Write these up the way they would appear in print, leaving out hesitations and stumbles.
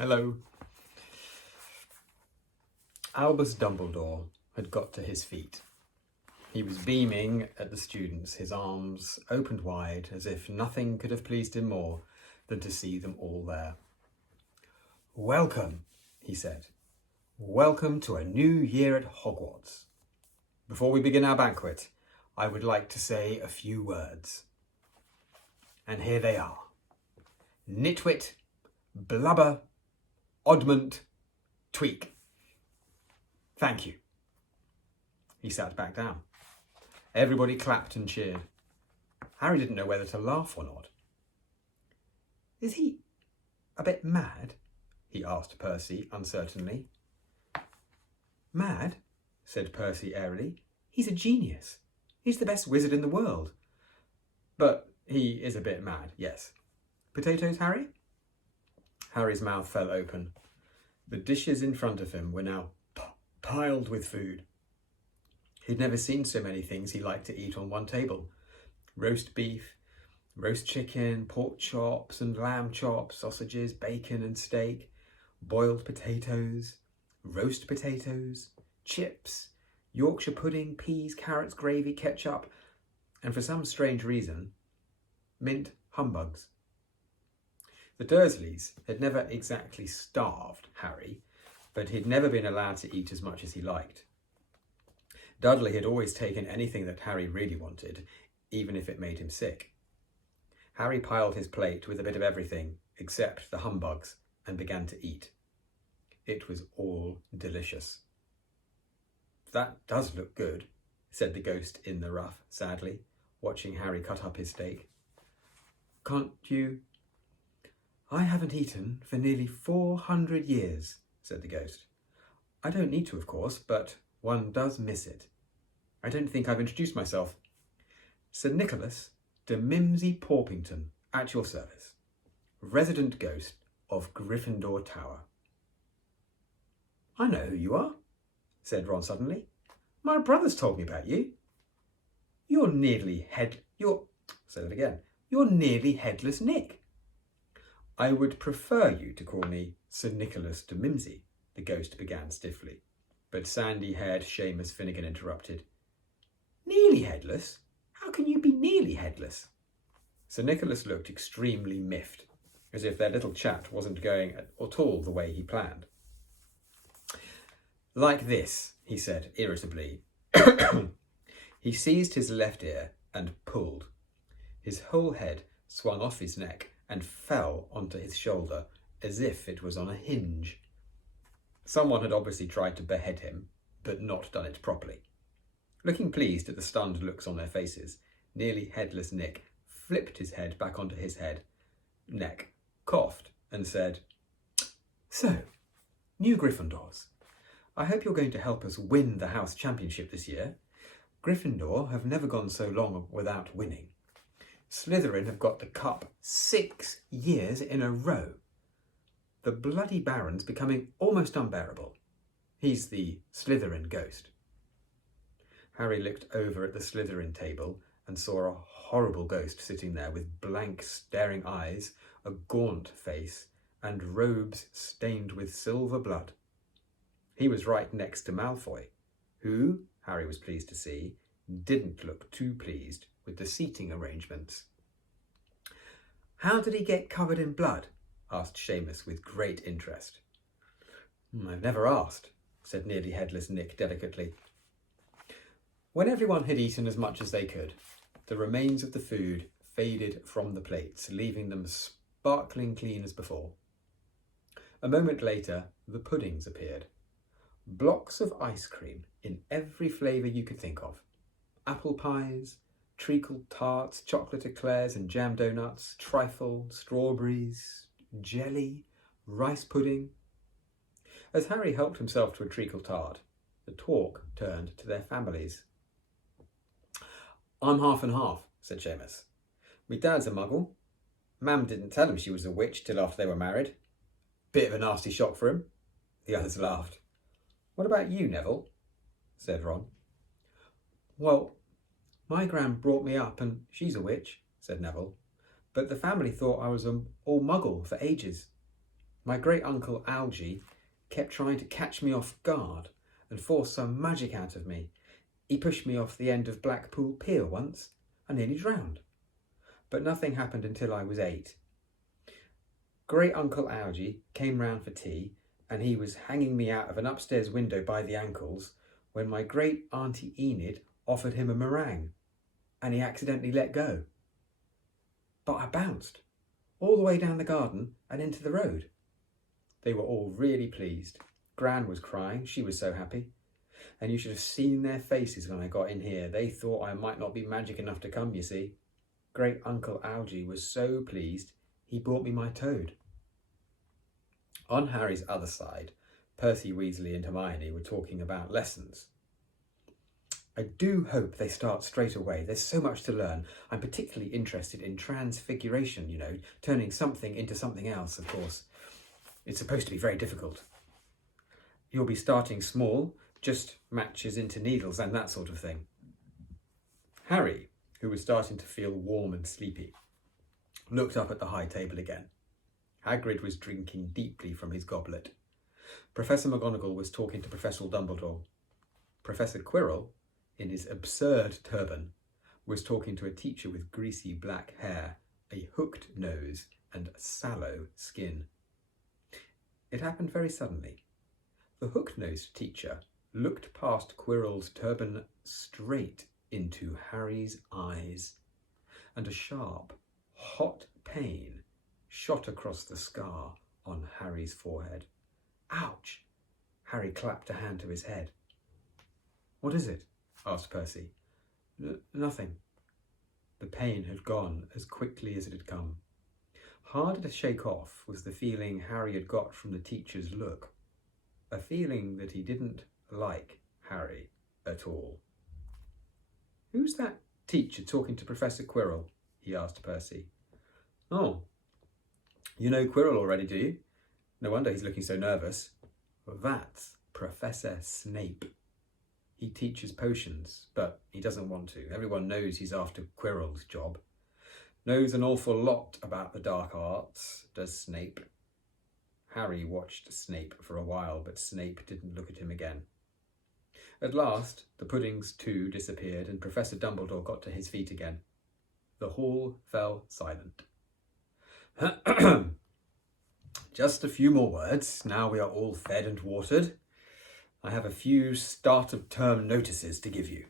Hello. Albus Dumbledore had got to his feet. He was beaming at the students, his arms opened wide, as if nothing could have pleased him more than to see them all there. "Welcome," he said. "Welcome to a new year at Hogwarts. Before we begin our banquet, I would like to say a few words. And here they are. Nitwit, Blubber, Oddment, Tweak. Thank you." He sat back down. Everybody clapped and cheered. Harry didn't know whether to laugh or not. "Is he a bit mad?" he asked Percy uncertainly. "Mad?" said Percy airily. "He's a genius. He's the best wizard in the world. But he is a bit mad, yes. Potatoes, Harry?" Harry's mouth fell open. The dishes in front of him were now piled with food. He'd never seen so many things he liked to eat on one table. Roast beef, roast chicken, pork chops and lamb chops, sausages, bacon and steak, boiled potatoes, roast potatoes, chips, Yorkshire pudding, peas, carrots, gravy, ketchup, and for some strange reason, mint humbugs. The Dursleys had never exactly starved Harry, but he'd never been allowed to eat as much as he liked. Dudley had always taken anything that Harry really wanted, even if it made him sick. Harry piled his plate with a bit of everything except the humbugs and began to eat. It was all delicious. "That does look good," said the ghost in the ruff sadly, watching Harry cut up his steak. "Can't you—" "I haven't eaten for nearly 400 years, said the ghost. "I don't need to, of course, but one does miss it. I don't think I've introduced myself. Sir Nicholas de Mimsy Porpington, at your service. Resident ghost of Gryffindor Tower." "I know who you are," said Ron suddenly. "My brother's told me about you. You're nearly headless Nick." "I would prefer you to call me Sir Nicholas de Mimsy," the ghost began stiffly, but sandy-haired Seamus Finnegan interrupted. "Nearly headless? How can you be nearly headless?" Sir Nicholas looked extremely miffed, as if their little chat wasn't going at all the way he planned. "Like this," he said irritably. He seized his left ear and pulled. His whole head swung off his neck and fell onto his shoulder as if it was on a hinge. Someone had obviously tried to behead him, but not done it properly. Looking pleased at the stunned looks on their faces, nearly headless Nick flipped his head back onto his neck, coughed, and said, "So, new Gryffindors. I hope you're going to help us win the House Championship this year. Gryffindor have never gone so long without winning. Slytherin have got the cup 6 years in a row. The bloody Baron's becoming almost unbearable. He's the Slytherin ghost." Harry looked over at the Slytherin table and saw a horrible ghost sitting there with blank, staring eyes, a gaunt face, and robes stained with silver blood. He was right next to Malfoy, who, Harry was pleased to see, didn't look too pleased with the seating arrangements. "How did he get covered in blood?" asked Seamus with great interest. "I've never asked," said nearly headless Nick delicately. When everyone had eaten as much as they could, the remains of the food faded from the plates, leaving them sparkling clean as before. A moment later, the puddings appeared. Blocks of ice cream in every flavour you could think of. Apple pies, treacle tarts, chocolate eclairs and jam donuts, trifle, strawberries, jelly, rice pudding. As Harry helped himself to a treacle tart, the talk turned to their families. "I'm half and half," said Seamus. "Me dad's a muggle. Mam didn't tell him she was a witch till after they were married. Bit of a nasty shock for him." The others laughed. "What about you, Neville?" said Ron. "Well, my gran brought me up and she's a witch," said Neville. "But the family thought I was all muggle for ages." My great-uncle Algy kept trying to catch me off guard and force some magic out of me. He pushed me off the end of Blackpool Pier once and nearly drowned. But nothing happened until I was 8. Great-uncle Algy came round for tea, and he was hanging me out of an upstairs window by the ankles when my great-auntie Enid offered him a meringue, and he accidentally let go. But I bounced all the way down the garden and into the road. They were all really pleased. Gran was crying, she was so happy. And you should have seen their faces when I got in here. They thought I might not be magic enough to come, you see. Great-uncle Algy was so pleased, he brought me my toad. On Harry's other side, Percy Weasley and Hermione were talking about lessons. I do hope they start straight away. There's so much to learn. I'm particularly interested in transfiguration, turning something into something else, of course. It's supposed to be very difficult. You'll be starting small, just matches into needles and that sort of thing. Harry, who was starting to feel warm and sleepy, looked up at the high table again. Hagrid was drinking deeply from his goblet. Professor McGonagall was talking to Professor Dumbledore. Professor Quirrell, in his absurd turban, was talking to a teacher with greasy black hair, a hooked nose and sallow skin. It happened very suddenly. The hook-nosed teacher looked past Quirrell's turban straight into Harry's eyes, and a sharp, hot pain shot across the scar on Harry's forehead. Ouch! Harry clapped a hand to his head. What is it? Asked Percy. Nothing. The pain had gone as quickly as it had come. Harder to shake off was the feeling Harry had got from the teacher's look. A feeling that he didn't like Harry at all. Who's that teacher talking to Professor Quirrell? He asked Percy. Oh, you know Quirrell already, do you? No wonder he's looking so nervous. That's Professor Snape. He teaches potions, but he doesn't want to. Everyone knows he's after Quirrell's job. Knows an awful lot about the dark arts, does Snape. Harry watched Snape for a while, but Snape didn't look at him again. At last, the puddings too disappeared, and Professor Dumbledore got to his feet again. The hall fell silent. Just a few more words. Now we are all fed and watered. I have a few start-of-term notices to give you.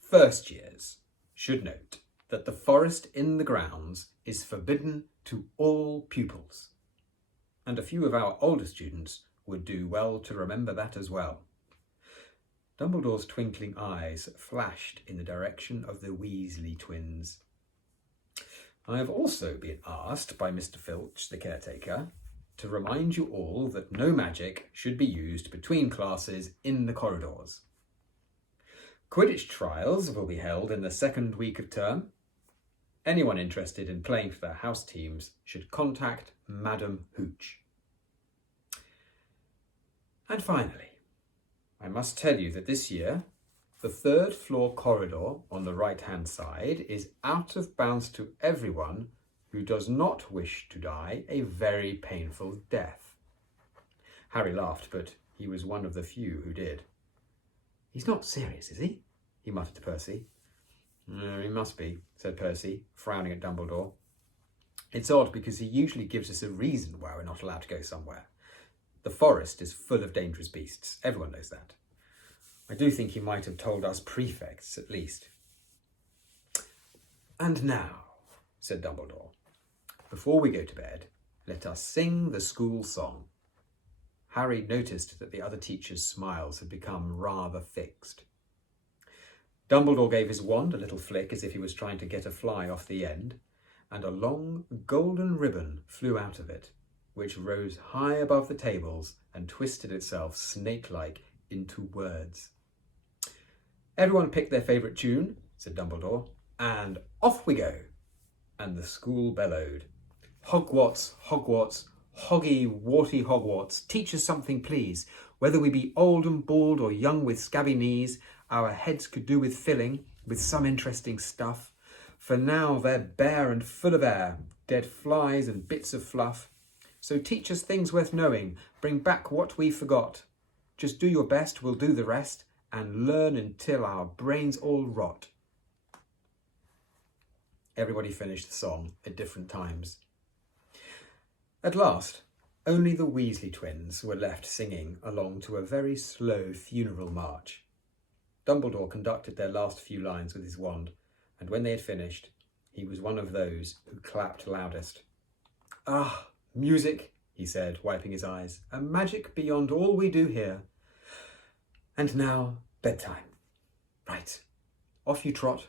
First years should note that the forest in the grounds is forbidden to all pupils. And a few of our older students would do well to remember that as well. Dumbledore's twinkling eyes flashed in the direction of the Weasley twins. I have also been asked by Mr. Filch, the caretaker, to remind you all that no magic should be used between classes in the corridors. Quidditch trials will be held in the second week of term. Anyone interested in playing for their house teams should contact Madam Hooch. And finally, I must tell you that this year, the third floor corridor on the right-hand side is out of bounds to everyone who does not wish to die a very painful death. Harry laughed, but he was one of the few who did. He's not serious, is he? He muttered to Percy. No, he must be, said Percy, frowning at Dumbledore. It's odd because he usually gives us a reason why we're not allowed to go somewhere. The forest is full of dangerous beasts. Everyone knows that. I do think he might have told us prefects, at least. And now, said Dumbledore, before we go to bed, let us sing the school song. Harry noticed that the other teachers' smiles had become rather fixed. Dumbledore gave his wand a little flick as if he was trying to get a fly off the end, and a long golden ribbon flew out of it, which rose high above the tables and twisted itself snake-like into words. Everyone picked their favourite tune, said Dumbledore, and off we go. And the school bellowed. Hogwarts, Hogwarts, hoggy, warty Hogwarts, teach us something, please. Whether we be old and bald or young with scabby knees, our heads could do with filling with some interesting stuff. For now they're bare and full of air, dead flies and bits of fluff. So teach us things worth knowing, bring back what we forgot. Just do your best, we'll do the rest, and learn until our brains all rot. Everybody finished the song at different times. At last, only the Weasley twins were left singing along to a very slow funeral march. Dumbledore conducted their last few lines with his wand, and when they had finished, he was one of those who clapped loudest. "Ah, music," he said, wiping his eyes, "a magic beyond all we do here. And now, bedtime. Right, off you trot.